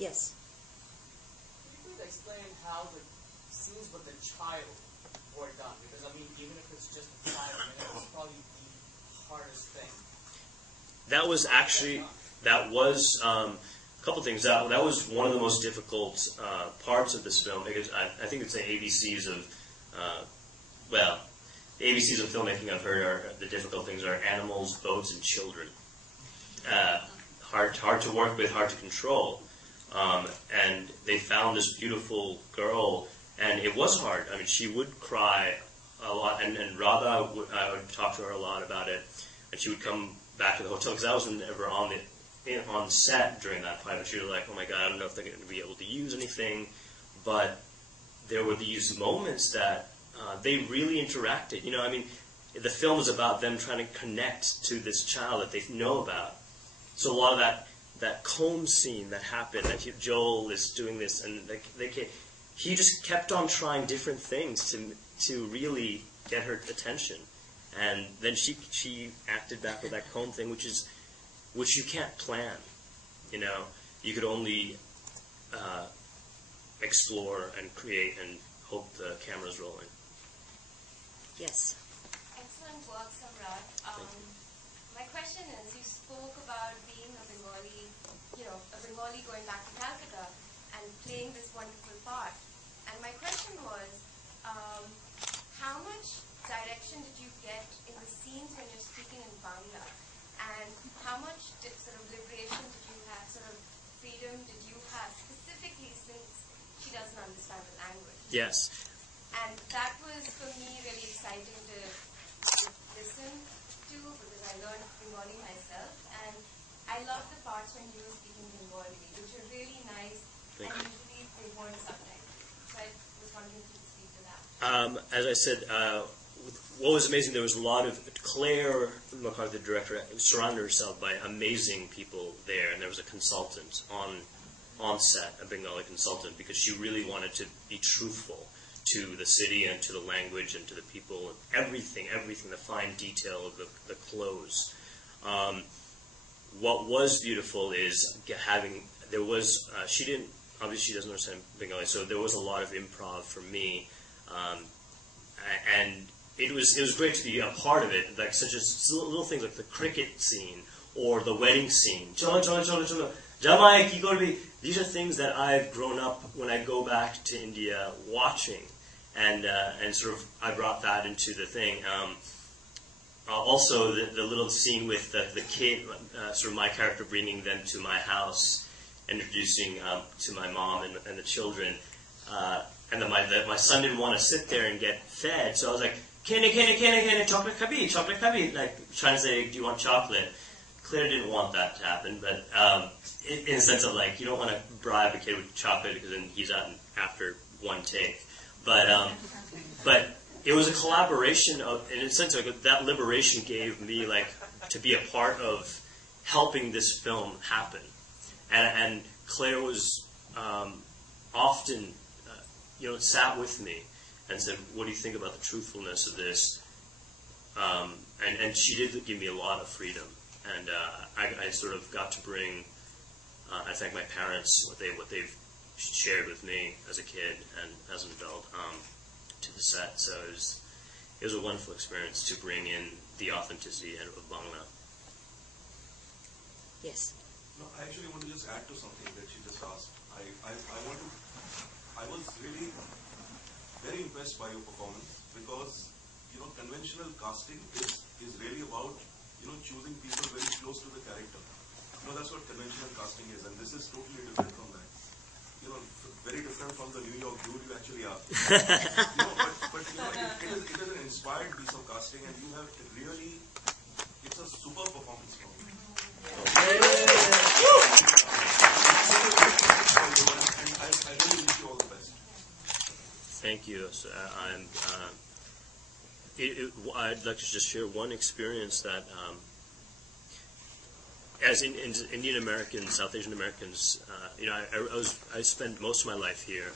Yes. Can you please explain how the scenes with the child were done? Because, I mean, even if it's just a child, I mean, it's probably the hardest thing. That was actually, a couple things. That was one of the most difficult parts of this film, because I think it's the ABCs of, the ABCs of filmmaking I've heard are, the difficult things are animals, boats, and children. Hard to work with, hard to control. And they found this beautiful girl, and it was hard. I mean, she would cry a lot, and Radha, I would talk to her a lot about it, and she would come back to the hotel, because I was never on the set during that fight, and she was like, oh my God, I don't know if they're going to be able to use anything, but there were these moments that they really interacted. You know, I mean, the film is about them trying to connect to this child that they know about. So a lot of that comb scene that happened, that Joel is doing this, and he just kept on trying different things to really get her attention. And then she acted back with that comb thing, which you can't plan. You know, you could only explore and create and hope the camera's rolling. Yes. Excellent work, Samrat. My question is, you spoke about being a Bengali, a Bengali going back to Calcutta and playing this wonderful part. And my question was, how much direction did you get in the scenes when you're speaking in Bangla? And how much sort of liberation did you have, sort of freedom did you have, specifically since she doesn't understand the language? Yes. And that was, for me, really exciting to listen to, because I learned Bengali myself. And I love the parts when you were speaking Bengali, which are really nice, and usually they weren't subtitled. So I was wondering if you could speak to that. As I said, what was amazing, there was a lot of, Claire McCarthy, the director, surrounded herself by amazing people there, and there was a consultant on set, a Bengali consultant, because she really wanted to be truthful to the city and to the language and to the people, everything, the fine detail of the clothes. What was beautiful is obviously she doesn't understand Bengali, so there was a lot of improv for me, and it was great to be a part of it, like such as little things like the cricket scene or the wedding scene. Cholo, cholo, cholo, cholo. Jamai ki korbi. These are things that I've grown up when I go back to India watching, and sort of I brought that into the thing. Also, the little scene with the kid, sort of my character bringing them to my house, introducing to my mom and the children, and then my son didn't want to sit there and get fed, so I was like, "Kene, chocolate kabi," like trying to say, "Do you want chocolate?" Claire didn't want that to happen, but in the sense of like, you don't want to bribe a kid with chocolate because then he's out after one take. But it was a collaboration of, in a sense, like that liberation gave me like to be a part of helping this film happen. And Claire was often, sat with me and said, "What do you think about the truthfulness of this?" And she did give me a lot of freedom. And I sort of got to bring, I thank my parents, what they've shared with me as a kid and as an adult to the set. So it was a wonderful experience to bring in the authenticity of Bangla. Yes. No, I actually want to just add to something that she just asked. I was really very impressed by your performance, because conventional casting is really about choosing people very close to the character. That's what conventional casting is, and this is totally different from that. Very different from the New York dude you actually are. But it is an inspired piece of casting, and you have it's a super performance from you. And I really wish you all the best. Thank you. So, I'd like to just share one experience that, as Indian Americans, South Asian Americans, I spent most of my life here,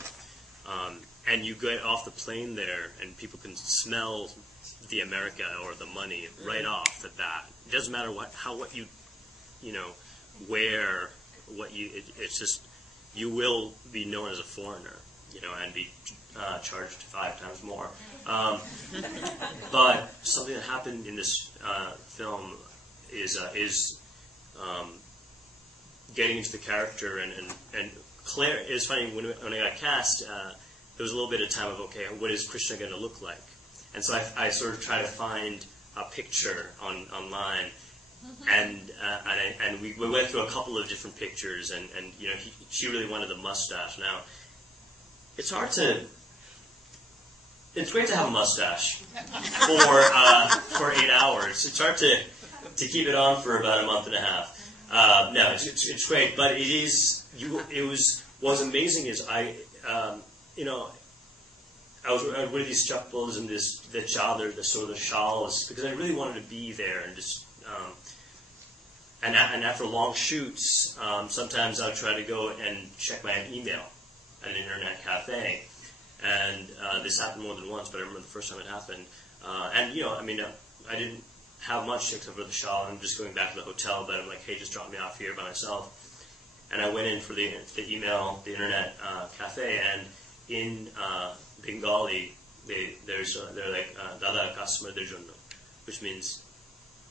and you get off the plane there, and people can smell the America or the money right off the bat. It doesn't matter what you wear, it's just you will be known as a foreigner, and be charged 5 times more. But something that happened in this film is getting into the character, and Claire, it's funny, when I got cast, there was a little bit of time of, okay, what is Krishna going to look like? And so I sort of try to find a picture online, and we went through a couple of different pictures, and she really wanted the mustache. Now, it's great to have a mustache for 8 hours. It's hard to keep it on for about a month and a half. No, it's great, but what's amazing is I was wearing these chappals and the chadar, the sort of shawls, because I really wanted to be there and just. And after long shoots, sometimes I'll try to go and check my email at an internet cafe, and this happened more than once. But I remember the first time it happened, I didn't have much except for the shawl. I'm just going back to the hotel, but I'm like, hey, just drop me off here by myself. And I went in for the email, the internet cafe, and in Bengali, they're like Dada customer dejonno, which means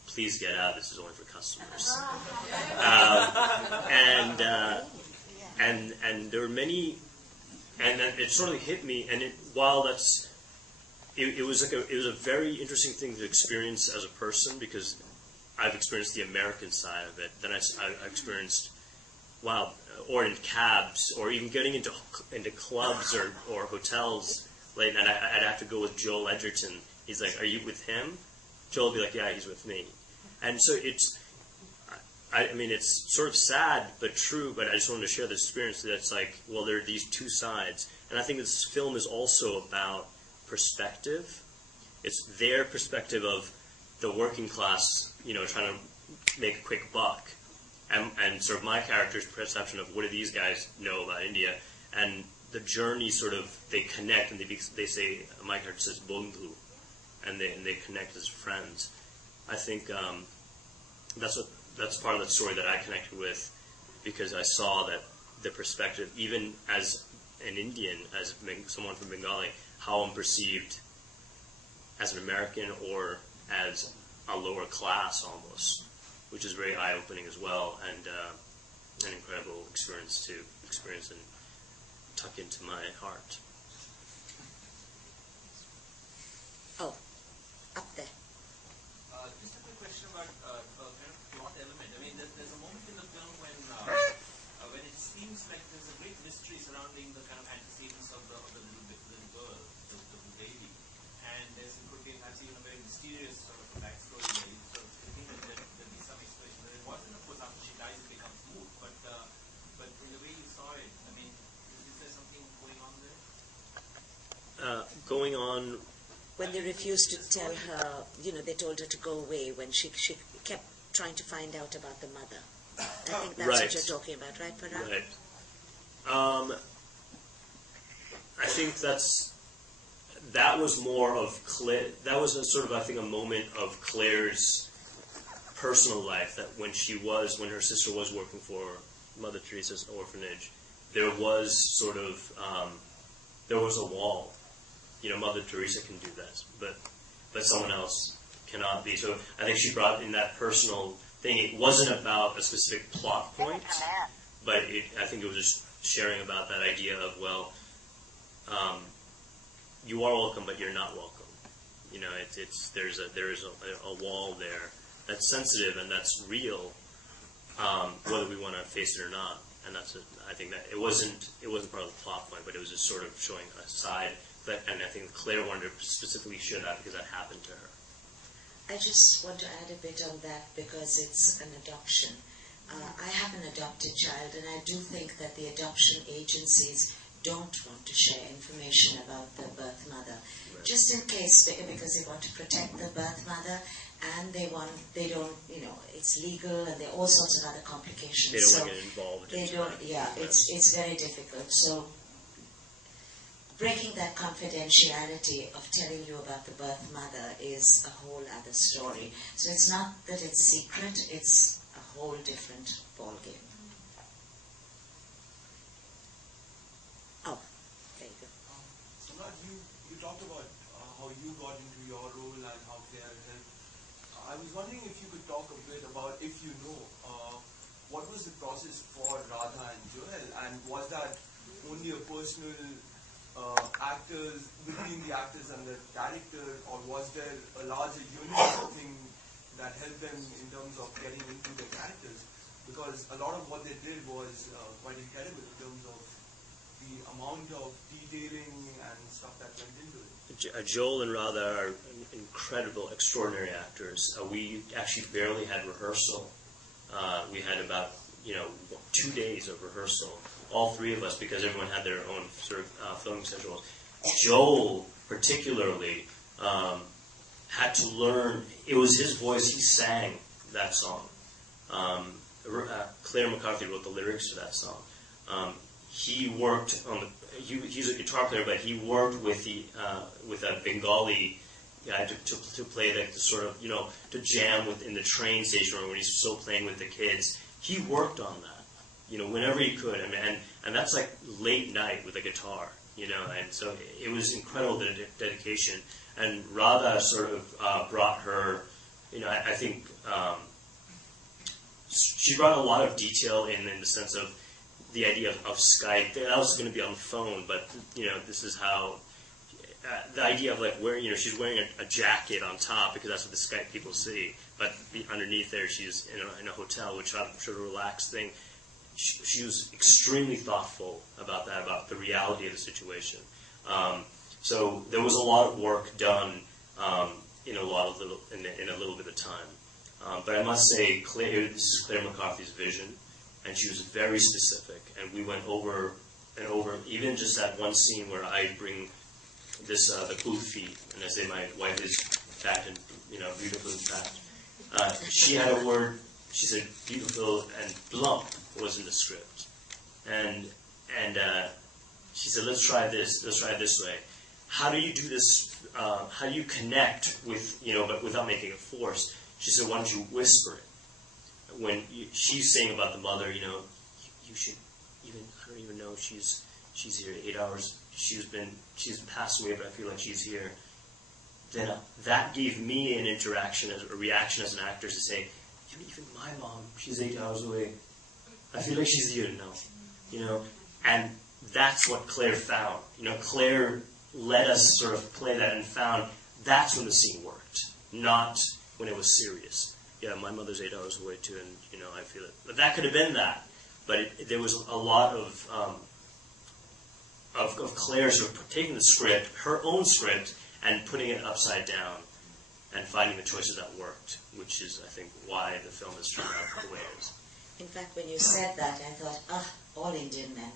please get out. This is only for customers. And there were many, and it sort of hit me. And it was a very interesting thing to experience as a person, because I've experienced the American side of it. Then I experienced, or in cabs, or even getting into clubs or hotels late, and I'd have to go with Joel Edgerton. He's like, "Are you with him?" Joel would be like, "Yeah, he's with me." And so it's sort of sad but true. But I just wanted to share this experience that it's like, well, there are these two sides, and I think this film is also about perspective. It's their perspective of the working class, trying to make a quick buck, and sort of my character's perception of what do these guys know about India, and the journey sort of, they connect, and they say, my character says bondhu, and they connect as friends. I think that's part of the story that I connected with, because I saw that the perspective, even as an Indian, as someone from Bengali, how I'm perceived as an American or as a lower class almost, which is very eye-opening as well, and an incredible experience to experience and tuck into my heart. Oh, up there. Just a quick question about kind of plot element. I mean, there's a moment in the film when it seems like there's a great mystery surrounding the kind of antecedents of the little girl, the baby, and could be perhaps even a very mysterious sort of a backstory where you sort of think that there'd be some explanation. But it wasn't, of course, after she dies it becomes moot. But in the way you saw it, I mean, is there something going on there? Going on. When they refused to tell her, they told her to go away when she kept trying to find out about the mother. I think that's what you're talking about, right, Parag? Right. I think that was more of Claire. That was a moment of Claire's personal life, that when her sister was working for Mother Teresa's orphanage, there was there was a wall. Mother Teresa can do this, but someone else cannot be. So I think she brought in that personal thing. It wasn't about a specific plot point, but I think it was just sharing about that idea of, you are welcome, but you're not welcome. There is a wall there that's sensitive and that's real, whether we want to face it or not. And I think that it wasn't part of the plot point, but it was just sort of showing a side. And I think Claire wanted to specifically show that because that happened to her. I just want to add a bit on that because it's an adoption. I have an adopted child, and I do think that the adoption agencies don't want to share information about the birth mother, just in case, because they want to protect the birth mother, and they don't, it's legal, and there are all sorts of other complications. They don't want to get involved. It's very difficult. So breaking that confidentiality of telling you about the birth mother is a whole other story. So it's not that it's secret, it's a whole different ballgame. wondering if you could talk a bit about, if you know, what was the process for Radha and Joel, and was that only a personal actors, between the actors and the character, or was there a larger unit thing that helped them in terms of getting into the characters? Because a lot of what they did was quite incredible in terms of the amount of detailing and stuff that went into it. Joel and Radha are incredible, extraordinary actors. We actually barely had rehearsal. We had about 2 days of rehearsal, all three of us, because everyone had their own sort of filming schedules. Joel, particularly, had to learn. It was his voice. He sang that song. Claire McCarthy wrote the lyrics to that song. He worked on the. He's a guitar player, but he worked with a Bengali guy to play the sort of to jam in the train station or when he's still playing with the kids. He worked on that, whenever he could. I mean, and that's like late night with a guitar, and so it was incredible dedication. And Radha sort of brought her, I think she brought a lot of detail in the sense of the idea of Skype. That was going to be on the phone, but this is how the idea of like wearing, she's wearing a jacket on top because that's what the Skype people see, but underneath there she's in a hotel, which I'm sure a relaxed thing. She was extremely thoughtful about that, about the reality of the situation. So there was a lot of work done in a little bit of time. But I must say, this is Claire McCarthy's vision, and she was very specific. And we went over and over, even just that one scene where I bring this the kulfi, and I say my wife is fat and beautiful and fat. She had a word. She said beautiful and plump was in the script, and she said let's try this. Let's try it this way. How do you do this? How do you connect with but without making it forced? She said, why don't you whisper it? When she's saying about the mother, you should even, I don't even know she's here 8 hours. She's passed away, but I feel like she's here. Then that gave me an interaction, a reaction as an actor to say, even my mom, she's 8 hours away. I feel like she's here now, and that's what Claire found. Claire let us sort of play that and found that's when the scene worked, not when it was serious. Yeah, my mother's 8 hours away too, and I feel it. But that could have been that. But there was a lot of Claire sort of taking the script, her own script, and putting it upside down, and finding the choices that worked, which is, I think, why the film has turned out the way it is. In fact, when you said that, I thought, all Indian men.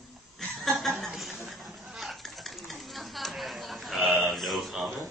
No comment.